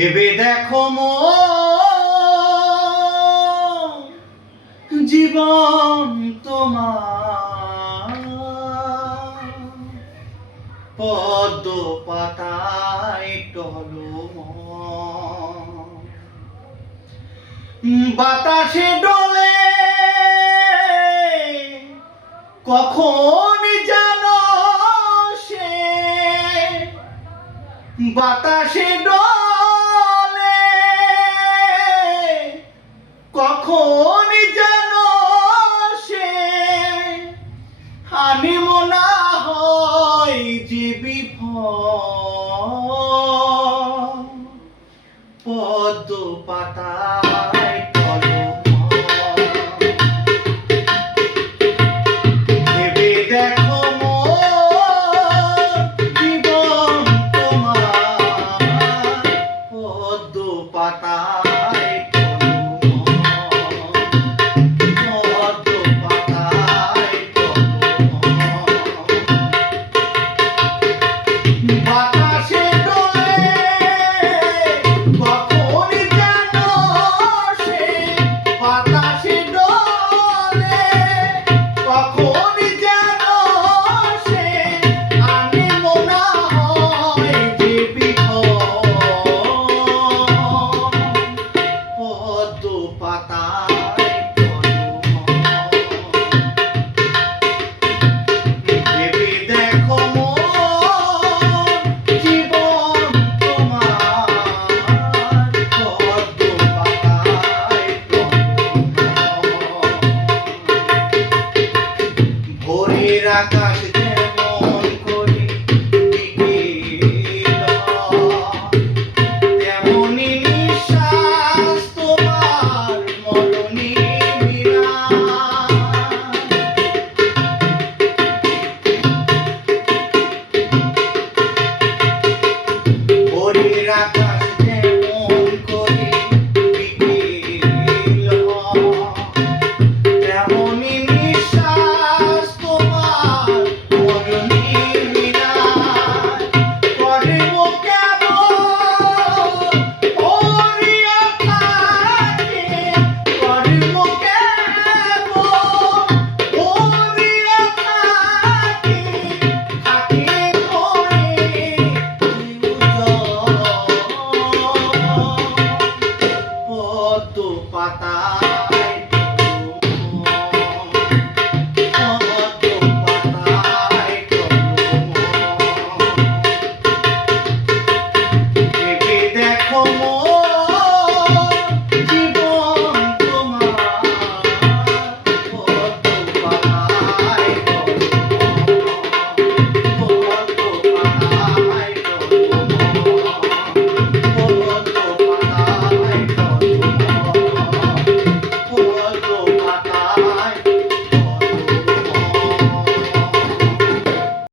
ভেবে দেখো জীবন তোমার পদ্ম পাতায় টলমল, বাতাসে ডলে কখন যেন সে, বাতাসে ডলে কখন যেন সে, আনিমনা হয় যে বিফল, পদ্ম পাতায় টলমল। ভেবে দেখো জীবন তোমার পদ্ম পাতায় টলমল, পদ্ম পাতায় টলমল। বাতাসে ডলে কখন যেন সে, বাতাসে ডলে কখন যেন সে, আনিমনা হয় যে বিফল, পদ্ম পাতায় টলমল। ভেবে দেখো জীবন তোমার পদ্ম পাতায় টলমল। ভোরের আকাশ যেমন করে বিকেল হয়, তেমনি নিঃশ্বাস তোমার মরণী বিরাম। ভোরের আকাশ